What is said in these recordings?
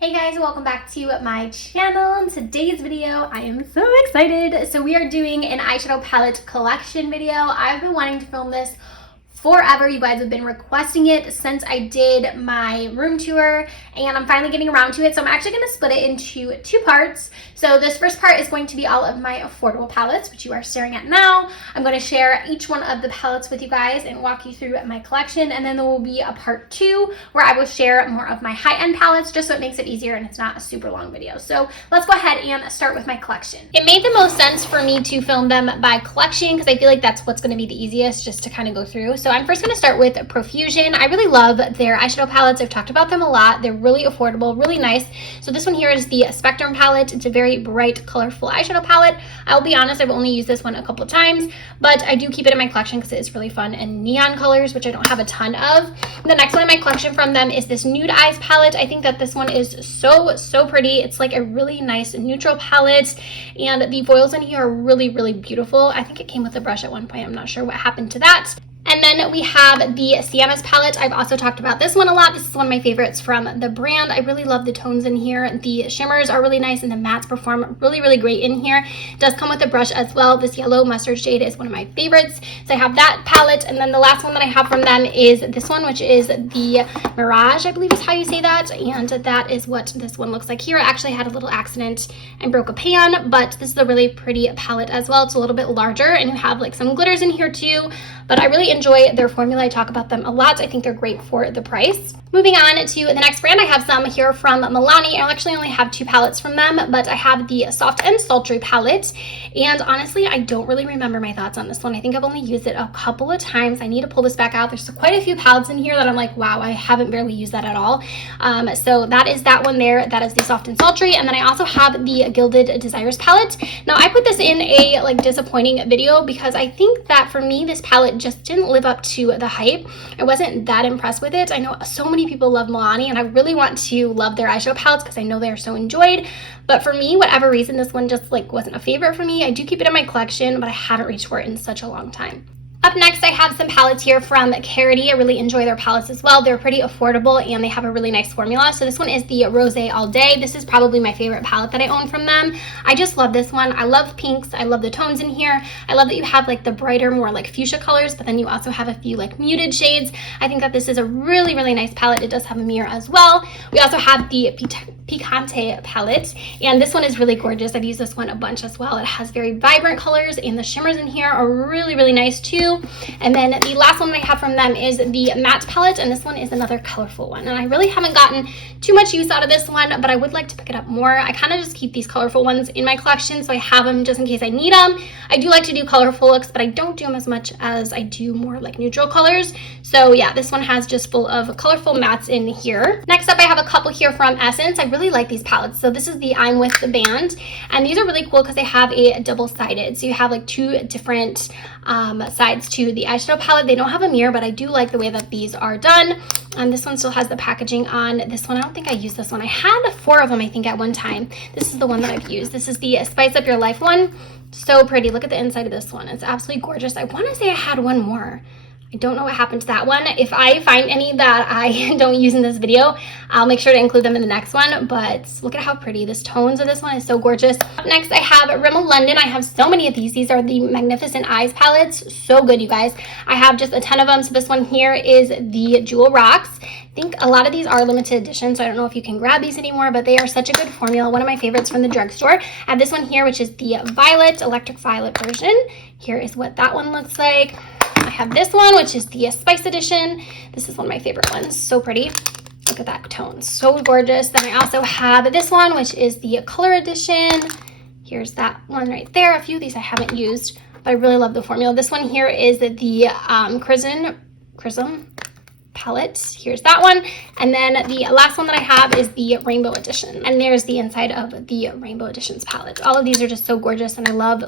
Hey guys, welcome back to my channel. In today's video, I am so excited. So we are doing an eyeshadow palette collection video. I've been wanting to film this forever. You guys have been requesting it since I did my room tour, and I'm finally getting around to it. So I'm actually going to split it into two parts. So this first part is going to be all of my affordable palettes, which you are staring at now. I'm going to share each one of the palettes with you guys and walk you through my collection, and then there will be a part two where I will share more of my high-end palettes, just so it makes it easier and it's not a super long video. So let's go ahead and start with my collection. It made the most sense for me to film them by collection because I feel like that's what's going to be the easiest, just to kind of go through. So I'm first going to start with Profusion. I really love their eyeshadow palettes. I've talked about them a lot. They're really affordable, really nice. So this one here is the Spectrum palette. It's a very bright, colorful eyeshadow palette. I'll be honest, I've only used this one a couple of times, but I do keep it in my collection because it's really fun and neon colors, which I don't have a ton of. The next one in my collection from them is this Nude Eyes palette. I think that this one is so pretty. It's like a really nice neutral palette, and the foils in here are really beautiful. I think it came with a brush at one point. I'm not sure what happened to that. And then we have the Cms Palette. I've also talked about this one a lot. This is one of my favorites from the brand. I really love the tones in here. The shimmers are really nice and the mattes perform really great in here. It does come with a brush as well. This yellow mustard shade is one of my favorites. So I have that palette. And then the last one that I have from them is this one, which is the Mirage, I believe is how you say that. And that is what this one looks like here. I actually had a little accident and broke a pan, but this is a really pretty palette as well. It's a little bit larger and you have like some glitters in here too. But I really enjoy their formula. I talk about them a lot. I think they're great for the price. Moving on to the next brand, I have some here from Milani. I actually only have two palettes from them, but I have the Soft and Sultry palette. And honestly, I don't really remember my thoughts on this one. I think I've only used it a couple of times. I need to pull this back out. There's quite a few palettes in here that I'm like, wow, I haven't barely used that at all. So that is that one there. That is the Soft and Sultry. And then I also have the Gilded Desires palette. Now I put this in a like disappointing video because I think that for me, this palette just didn't live up to the hype. I wasn't that impressed with it. I know so many people love Milani, and I really want to love their eyeshadow palettes because I know they are so enjoyed. But for me, whatever reason, this one just like wasn't a favorite for me. I do keep it in my collection, but I haven't reached for it in such a long time. Up next, I have some palettes here from Carity. I really enjoy their palettes as well. They're pretty affordable and they have a really nice formula. So this one is the Rosé All Day. This is probably my favorite palette that I own from them. I just love this one. I love pinks. I love the tones in here. I love that you have like the brighter, more like fuchsia colors, but then you also have a few like muted shades. I think that this is a really nice palette. It does have a mirror as well. We also have the Conte Palette, and this one is really gorgeous. I've used this one a bunch as well. It has very vibrant colors, and the shimmers in here are really nice too. And then the last one I have from them is the Matte Palette, and this one is another colorful one. And I really haven't gotten too much use out of this one, but I would like to pick it up more. I kind of just keep these colorful ones in my collection, so I have them just in case I need them. I do like to do colorful looks, but I don't do them as much as I do more like neutral colors. So yeah, this one has just full of colorful mattes in here. Next up, I have a couple here from Essence. I really like these palettes. So this is the I'm With the Band, and these are really cool because they have a double-sided. So you have like two different sides to the eyeshadow palette. They don't have a mirror, but I do like the way that these are done. This one still has the packaging on. This one, I don't think I used this one. I had 4 of them, I think, at one time. This is the one that I've used. This is the Spice Up Your Life one. So pretty. Look at the inside of this one. It's absolutely gorgeous. I want to say I had one more. I don't know what happened to that one. If I find any that I don't use in this video, I'll make sure to include them in the next one. But look at how pretty. This tones of this one is so gorgeous. Up next, I have Rimmel London. I have so many of these. These are the Magnificent Eyes palettes. So good, you guys. I have just a ton of them. So this one here is the Jewel Rocks. I think a lot of these are limited edition, so I don't know if you can grab these anymore, but they are such a good formula. One of my favorites from the drugstore. I have this one here, which is the Violet, Electric Violet version. Here is what that one looks like. I have this one, which is the Spice Edition. This is one of my favorite ones. So pretty. Look at that tone. So gorgeous. Then I also have this one, which is the Color Edition. Here's that one right there. A few of these I haven't used, but I really love the formula. This one here is the Chrism palette. Here's that one. And then the last one that I have is the Rainbow Edition. And there's the inside of the Rainbow Editions palette. All of these are just so gorgeous, and I love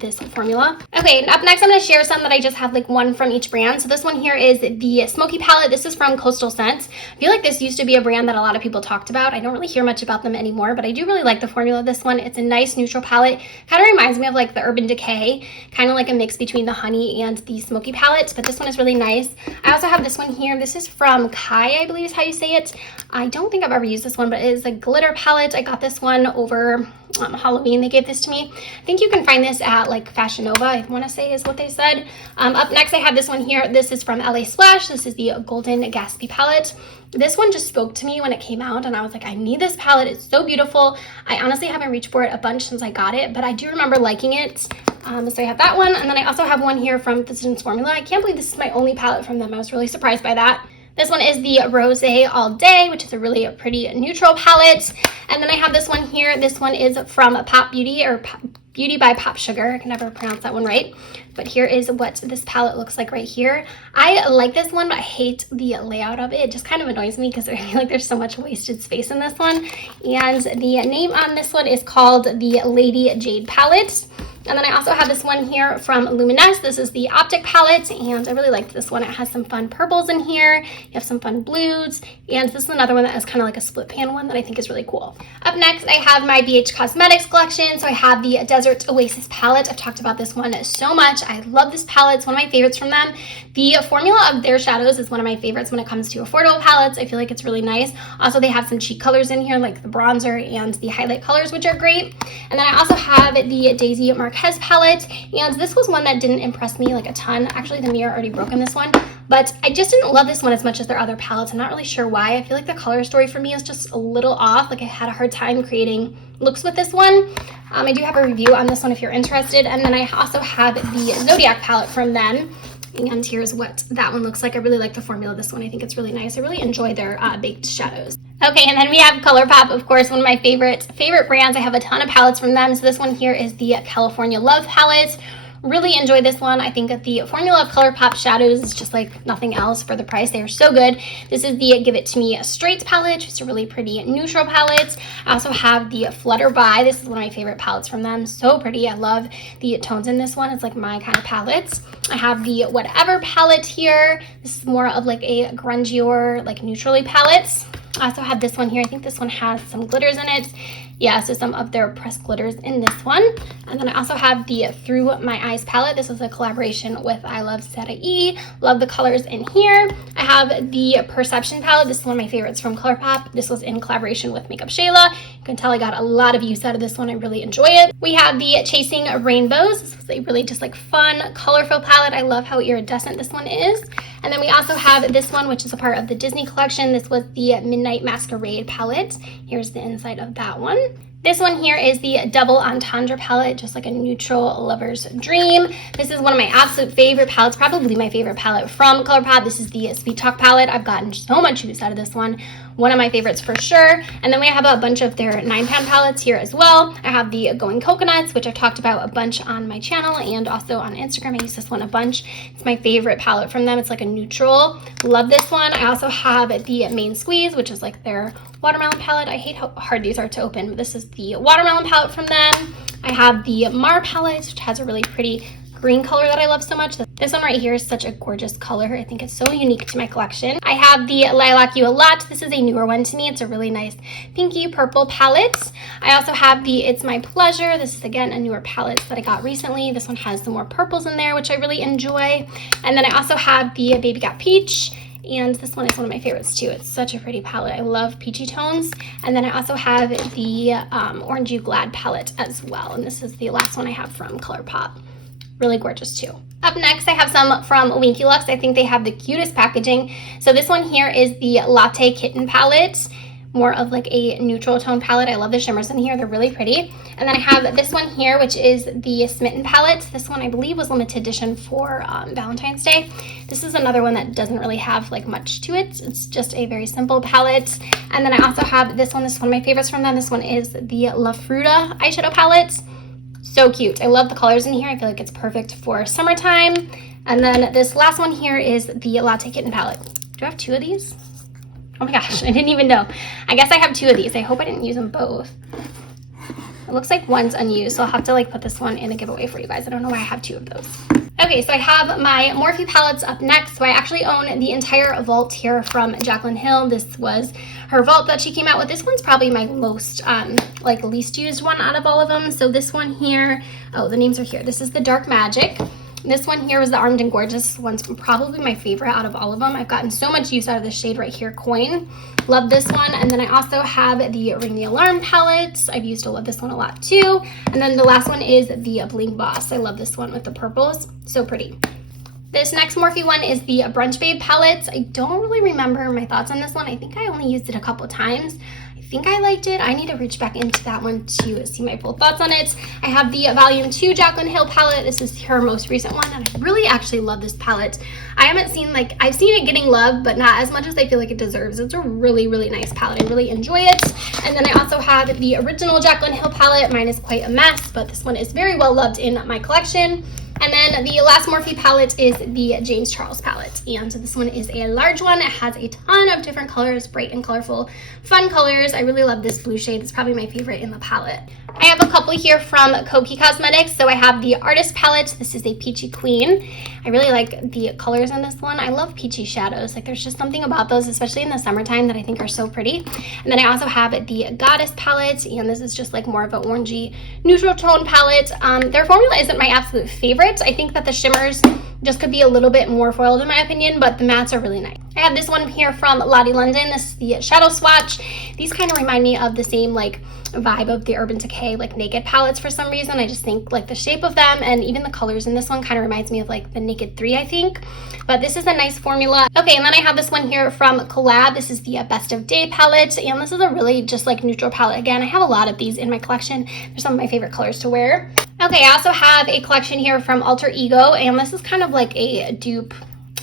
this formula. Okay, and up next I'm going to share some that I just have like one from each brand. So this one here is the Smoky palette. This is from Coastal Scents. I feel like this used to be a brand that a lot of people talked about. I don't really hear much about them anymore, but I do really like the formula of this one. It's a nice neutral palette. Kind of reminds me of like the Urban Decay, kind of like a mix between the Honey and the Smoky palette, but this one is really nice. I also have this one here here. This is from Kai, I believe is how you say it. I don't think I've ever used this one, but it is a glitter palette. I got this one over Halloween. They gave this to me. I think you can find this at like Fashion Nova, I want to say is what they said. Up next, I have this one here. This is from LA Splash. This is the Golden Gatsby palette. This one just spoke to me when it came out, and I was like, I need this palette. It's so beautiful. I honestly haven't reached for it a bunch since I got it, but I do remember liking it. So I have that one, and then I also have one here from Physicians Formula. I can't believe this is my only palette from them. I was really surprised by that. This one is the Rose All Day, which is a really pretty neutral palette. And then I have this one here. This one is from Pop Beauty, or Beauty by Pop Sugar. I can never pronounce that one right. But here is what this palette looks like right here. I like this one, but I hate the layout of it. It just kind of annoys me because I feel like there's so much wasted space in this one. And the name on this one is called the Lady Jade Palette. And then I also have this one here from Luminous. This is the Optic palette, and I really liked this one. It has some fun purples in here. You have some fun blues, and this is another one that is kind of like a split pan one that I think is really cool. Up next, I have my BH Cosmetics collection. So I have the Desert Oasis palette. I've talked about this one so much. I love this palette. It's one of my favorites from them. The formula of their shadows is one of my favorites when it comes to affordable palettes. I feel like it's really nice. Also, they have some cheek colors in here, like the bronzer and the highlight colors, which are great. And then I also have the Daisy Marquez palette, and this was one that didn't impress me like a ton. Actually, the mirror already broke in this one, but I just didn't love this one as much as their other palettes. I'm not really sure why. I feel like the color story for me is just a little off. Like I had a hard time creating looks with this one. I do have a review on this one if you're interested. And then I also have the Zodiac palette from them. And here's what that one looks like. I really like the formula of this one. I think it's really nice. I really enjoy their baked shadows. Okay, and then we have ColourPop, of course, one of my favorite brands. I have a ton of palettes from them. So this one here is the California Love palette. Really enjoy this one. I think that the formula of ColourPop shadows is just like nothing else for the price. They are so good. This is the Give It To Me Straight palette, which is a really pretty neutral palette. I also have the Flutter By. This is one of my favorite palettes from them. So pretty. I love the tones in this one. It's like my kind of palette. I have the Whatever palette here. This is more of like a grungier, like neutrally palette. I also have this one here. I think this one has some glitters in it. Yeah, so some of their pressed glitters in this one. And then I also have the Through My Eyes palette. This is a collaboration with I Love Sarah E. Love the colors in here. I have the Perception palette. This is one of my favorites from ColourPop. This was in collaboration with Makeup Shayla. You can tell I got a lot of use out of this one. I really enjoy it. We have the Chasing Rainbows. This is a really just like fun, colorful palette. I love how iridescent this one is. And then we also have this one, which is a part of the Disney collection. This was the Midnight Masquerade palette. Here's the inside of that one. This one here is the Double Entendre palette, just like a neutral lover's dream. This is one of my absolute favorite palettes, probably my favorite palette from ColourPop. This is the Sweet Talk palette. I've gotten so much use out of this one. One of my favorites for sure. And then we have a bunch of their 9-pan palettes here as well. I have the Going Coconuts, which I've talked about a bunch on my channel and also on Instagram. I use this one a bunch. It's my favorite palette from them. It's like a neutral. Love this one. I also have the Main Squeeze, which is like their watermelon palette. I hate how hard these are to open, but this is the watermelon palette from them. I have the Mar palette, which has a really pretty green color that I love so much. This one right here is such a gorgeous color. I think it's so unique to my collection. I have the Lilac You A Lot. This is a newer one to me. It's a really nice pinky purple palette. I also have the It's My Pleasure. This is again a newer palette that I got recently. This one has some more purples in there, which I really enjoy. And then I also have the Baby Got Peach. And this one is one of my favorites too. It's such a pretty palette. I love peachy tones. And then I also have the Orange You Glad palette as well. And this is the last one I have from ColourPop. Really gorgeous too. Up next, I have some from Winky Lux. I think they have the cutest packaging. So this one here is the Latte Kitten palette. More of like a neutral tone palette. I love the shimmers in here. They're really pretty. And then I have this one here, which is the Smitten palette. This one I believe was limited edition for Valentine's Day. This is another one that doesn't really have like much to it. It's just a very simple palette. And then I also have this one. This is one of my favorites from them. This one is the La Fruta eyeshadow palette. So cute. I love the colors in here. I feel like it's perfect for summertime. And then this last one here is the Latte Kitten palette. Do I have two of these? Oh my gosh, I didn't even know. I guess I have two of these. I hope I didn't use them both. It looks like one's unused, so I'll have to like put this one in a giveaway for you guys. I don't know why I have two of those. Okay, so I have my Morphe palettes up next. So I actually own the entire vault here from Jaclyn Hill. This was her vault that she came out with. This one's probably my most like least used one out of all of them. So this one here, oh, the names are here. This is the Dark Magic. This one here was the Armed and Gorgeous. This one's probably my favorite out of all of them. I've gotten so much use out of this shade right here, Coin. Love this one. And then I also have the Ring the Alarm palette. I've used to love this one a lot too. And then the last one is the Bling Boss. I love this one with the purples. So pretty. This next Morphe one is the Brunch Babe palette. I don't really remember my thoughts on this one. I think I only used it a couple times. I think I liked it. I need to reach back into that one to see my full thoughts on it. I have the Volume 2 Jaclyn Hill palette. This is her most recent one, and I really actually love this palette. I haven't seen, like, I've seen it getting love, but not as much as I feel like it deserves. It's a really, really nice palette. I really enjoy it. And then I also have the original Jaclyn Hill palette. Mine is quite a mess, but this one is very well loved in my collection. And then the last Morphe palette is the James Charles palette. And this one is a large one. It has a ton of different colors, bright and colorful, fun colors. I really love this blue shade. It's probably my favorite in the palette. I have a couple here from Koki Cosmetics. So I have the Artist palette. This is a Peachy Queen. I really like the colors in this one. I love peachy shadows. Like, there's just something about those, especially in the summertime, that I think are so pretty. And then I also have the Goddess palette, and this is just like more of an orangey neutral tone palette. Their formula isn't my absolute favorite. I think that the shimmers just could be a little bit more foiled in my opinion, but the mattes are really nice. I have this one here from Lottie London. This is the Shadow Swatch. These kind of remind me of the same like vibe of the Urban Decay like Naked palettes for some reason. I just think like the shape of them and even the colors in this one kind of reminds me of like the Naked 3, I think. But this is a nice formula. Okay, and then I have this one here from Collab. This is the Best of Day palette, and this is a really just like neutral palette. Again, I have a lot of these in my collection. They're some of my favorite colors to wear. Okay, I also have a collection here from Alter Ego, and this is kind of like a dupe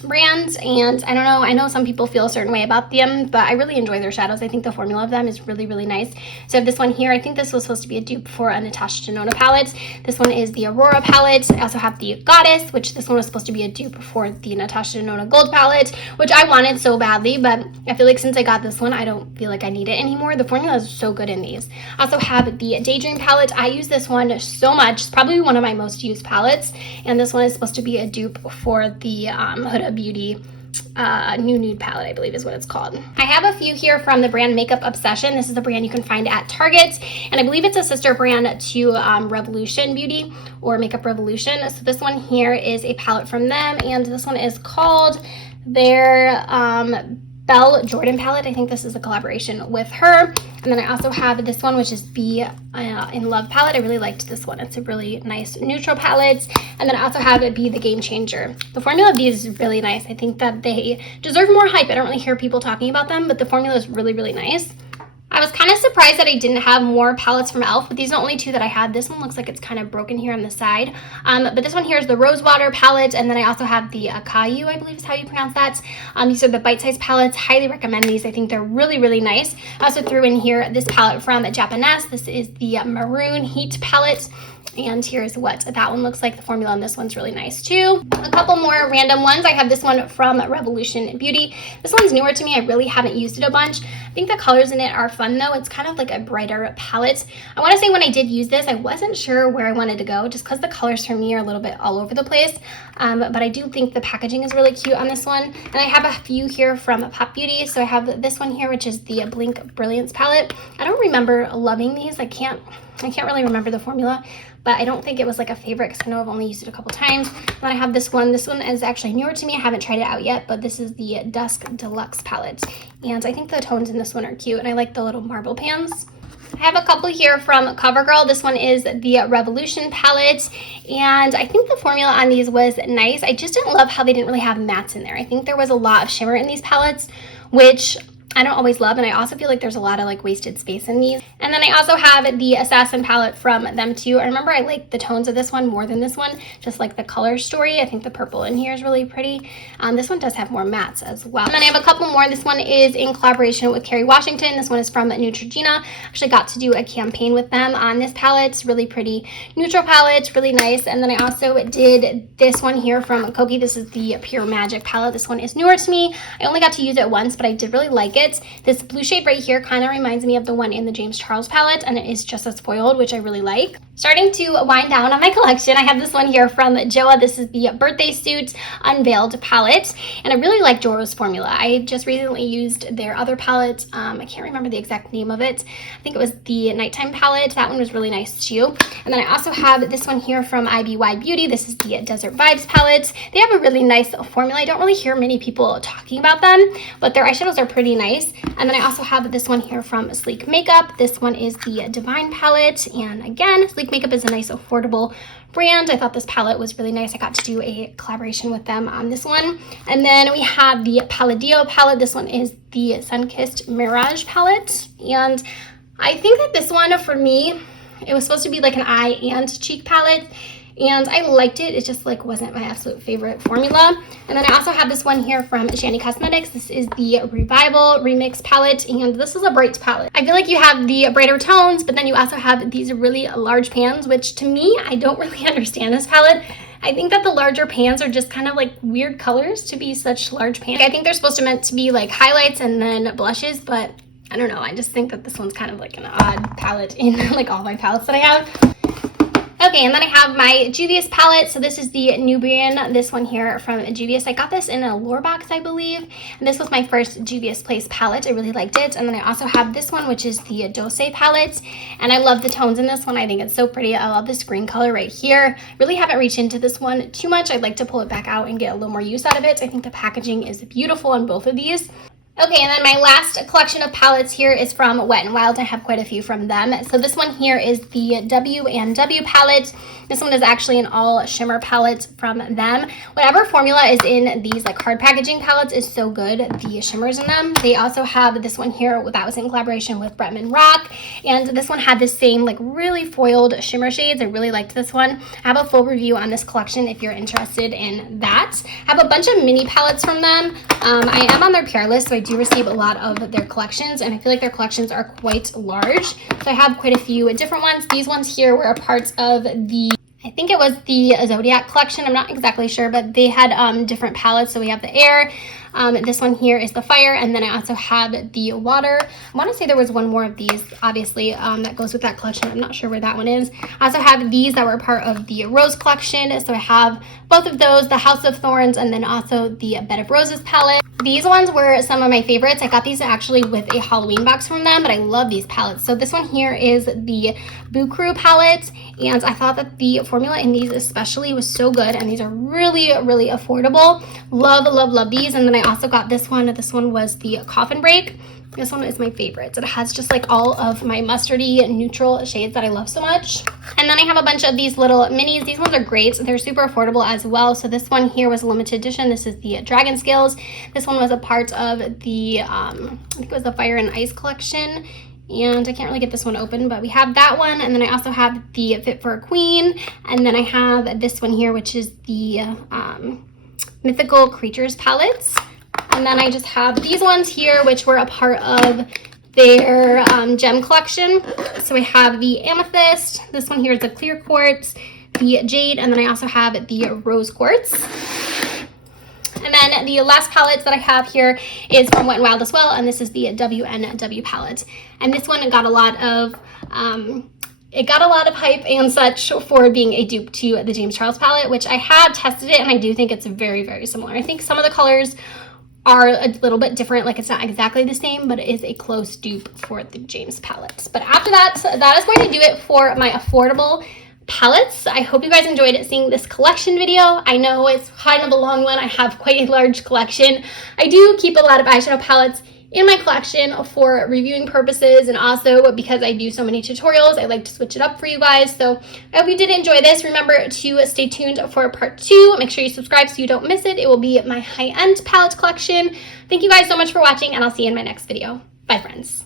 brand, and I don't know, I know some people feel a certain way about them, but I really enjoy their shadows. I think the formula of them is really, really nice. So I have this one here. I think this was supposed to be a dupe for a Natasha Denona palette. This one is the Aurora palette. I also have the Goddess, which this one was supposed to be a dupe for the Natasha Denona Gold palette, which I wanted so badly, but I feel like since I got this one, I don't feel like I need it anymore. The formula is so good in these. I also have the Daydream palette. I use this one so much. It's probably one of my most used palettes, and this one is supposed to be a dupe for the Huda Beauty Nude palette, I believe is what it's called. I have a few here from the brand Makeup Obsession. This is a brand you can find at Target, and I believe it's a sister brand to Revolution Beauty or Makeup Revolution. So this one here is a palette from them, and this one is called their Belle Jordan palette. I think this is a collaboration with her. And then I also have this one, which is Be in Love palette. I really liked this one. It's a really nice neutral palette. And then I also have it Be the Game Changer. The formula of these is really nice. I think that they deserve more hype. I don't really hear people talking about them, but the formula is really, really nice. I was kind of surprised that I didn't have more palettes from e.l.f., but these are the only two that I had. This one looks like it's kind of broken here on the side. But this one here is the Rosewater palette, and then I also have the Akayu, I believe is how you pronounce that. These are the bite-sized palettes. Highly recommend these. I think they're really, really nice. I also threw in here this palette from Japanese. This is the Maroon Heat palette. And here's what that one looks like. The formula on this one's really nice too. A couple more random ones. I have this one from Revolution Beauty. This one's newer to me. I really haven't used it a bunch. I think the colors in it are fun though. It's kind of like a brighter palette. I want to say when I did use this, I wasn't sure where I wanted to go just because the colors for me are a little bit all over the place. But I do think the packaging is really cute on this one. And I have a few here from Pop Beauty. So I have this one here, which is the Blink Brilliance palette. I don't remember loving these. I can't really remember the formula, but I don't think it was like a favorite because I know I've only used it a couple times. Then I have this one. This one is actually newer to me. I haven't tried it out yet, but this is the Dusk Deluxe palette. And I think the tones in this one are cute, and I like the little marble pans. I have a couple here from CoverGirl. This one is the Revolution palette, and I think the formula on these was nice. I just didn't love how they didn't really have mattes in there. I think there was a lot of shimmer in these palettes, which I don't always love, and I also feel like there's a lot of like wasted space in these. And then I also have the Assassin palette from them too. I remember I like the tones of this one more than this one, just like the color story. I think the purple in here is really pretty. This one does have more mattes as well. And then I have a couple more. This one is in collaboration with Kerry Washington. This one is from Neutrogena. Actually got to do a campaign with them on this palette. It's really pretty neutral palette, really nice. And then I also did this one here from Koki. This is the Pure Magic palette. This one is newer to me. I only got to use it once, but I did really like it. it. This blue shade right here kind of reminds me of the one in the James Charles palette, and it is just as foiled, which I really like. Starting to wind down on my collection, I have this one here from Joa. This is the Birthday Suit Unveiled palette, and I really like Joro's formula. I just recently used their other palette. I can't remember the exact name of it. I think it was the Nighttime palette. That one was really nice too. And then I also have this one here from IBY Beauty. This is the Desert Vibes palette. They have a really nice formula. I don't really hear many people talking about them, but their eyeshadows are pretty nice. And then I also have this one here from Sleek Makeup. This one is the Divine palette, and again, Sleek Makeup is a nice affordable brand. I thought this palette was really nice. I got to do a collaboration with them on this one. And then we have the Palladio palette. This one is the Sunkissed Mirage palette, and I think that this one, for me, it was supposed to be like an eye and cheek palette, and I liked it. It just like wasn't my absolute favorite formula. And then I also have this one here from Shani Cosmetics. This is the Revival Remix palette, and this is a bright palette. I feel like you have the brighter tones, but then you also have these really large pans, which to me, I don't really understand this palette. I think that the larger pans are just kind of like weird colors to be such large pans. I think they're supposed to meant to be like highlights and then blushes, but I don't know. I just think that this one's kind of like an odd palette in like all my palettes that I have. Okay, and then I have my Juvia's palette. So this is the Nubian, this one here from Juvia's. I got this in a lure box, I believe. And this was my first Juvia's Place palette. I really liked it. And then I also have this one, which is the Dose palette. And I love the tones in this one. I think it's so pretty. I love this green color right here. Really haven't reached into this one too much. I'd like to pull it back out and get a little more use out of it. I think the packaging is beautiful on both of these. Okay, and then my last collection of palettes here is from Wet n Wild. I have quite a few from them. So this one here is the W&W palette. This one is actually an all shimmer palette from them. Whatever formula is in these like hard packaging palettes is so good, the shimmers in them. They also have this one here that was in collaboration with Bretman Rock, and this one had the same like really foiled shimmer shades. I really liked this one. I have a full review on this collection if you're interested in that. I have a bunch of mini palettes from them. I am on their PR list, so I do receive a lot of their collections, and I feel like their collections are quite large. So I have quite a few different ones. These ones here were a part of the, I think it was the Zodiac collection. I'm not exactly sure, but they had different palettes. So we have the air. This one here is the fire, and then I also have the water. I want to say there was one more of these, obviously, that goes with that collection. I'm not sure where that one is. I also have these that were part of the Rose collection. So I have both of those, the House of Thorns, and then also the Bed of Roses palette. These ones were some of my favorites. I got these actually with a Halloween box from them, but I love these palettes. So this one here is the Boo Crew palette, and I thought that the formula in these especially was so good, and these are really, really affordable. Love, love, love these. And then I also got this one. This one was the Coffin Break. This one is my favorite. It has just like all of my mustardy neutral shades that I love so much. And then I have a bunch of these little minis. These ones are great. They're super affordable as well. So this one here was a limited edition. This is the Dragon Scales. This one was a part of the, I think it was the Fire and Ice collection. And I can't really get this one open, but we have that one. And then I also have the Fit for a Queen. And then I have this one here, which is the Mythical Creatures palettes. And then I just have these ones here, which were a part of their gem collection. So we have the Amethyst. This one here is the Clear Quartz, the Jade, and then I also have the Rose Quartz. And then the last palette that I have here is from Wet n Wild as well, and this is the WNW palette. And this one got a lot of hype and such for being a dupe to the James Charles palette, which I have tested it, and I do think it's very, very similar. I think some of the colors are a little bit different, like it's not exactly the same, but it is a close dupe for the James palette. But after that, that is going to do it for my affordable palettes. I hope you guys enjoyed seeing this collection video. I know it's kind of a long one. I have quite a large collection. I do keep a lot of eyeshadow palettes in my collection for reviewing purposes, and also because I do so many tutorials, I like to switch it up for you guys. So I hope you did enjoy this. Remember to stay tuned for part 2. Make sure you subscribe so you don't miss it. It will be my high-end palette collection. Thank you guys so much for watching, and I'll see you in my next video. Bye, friends.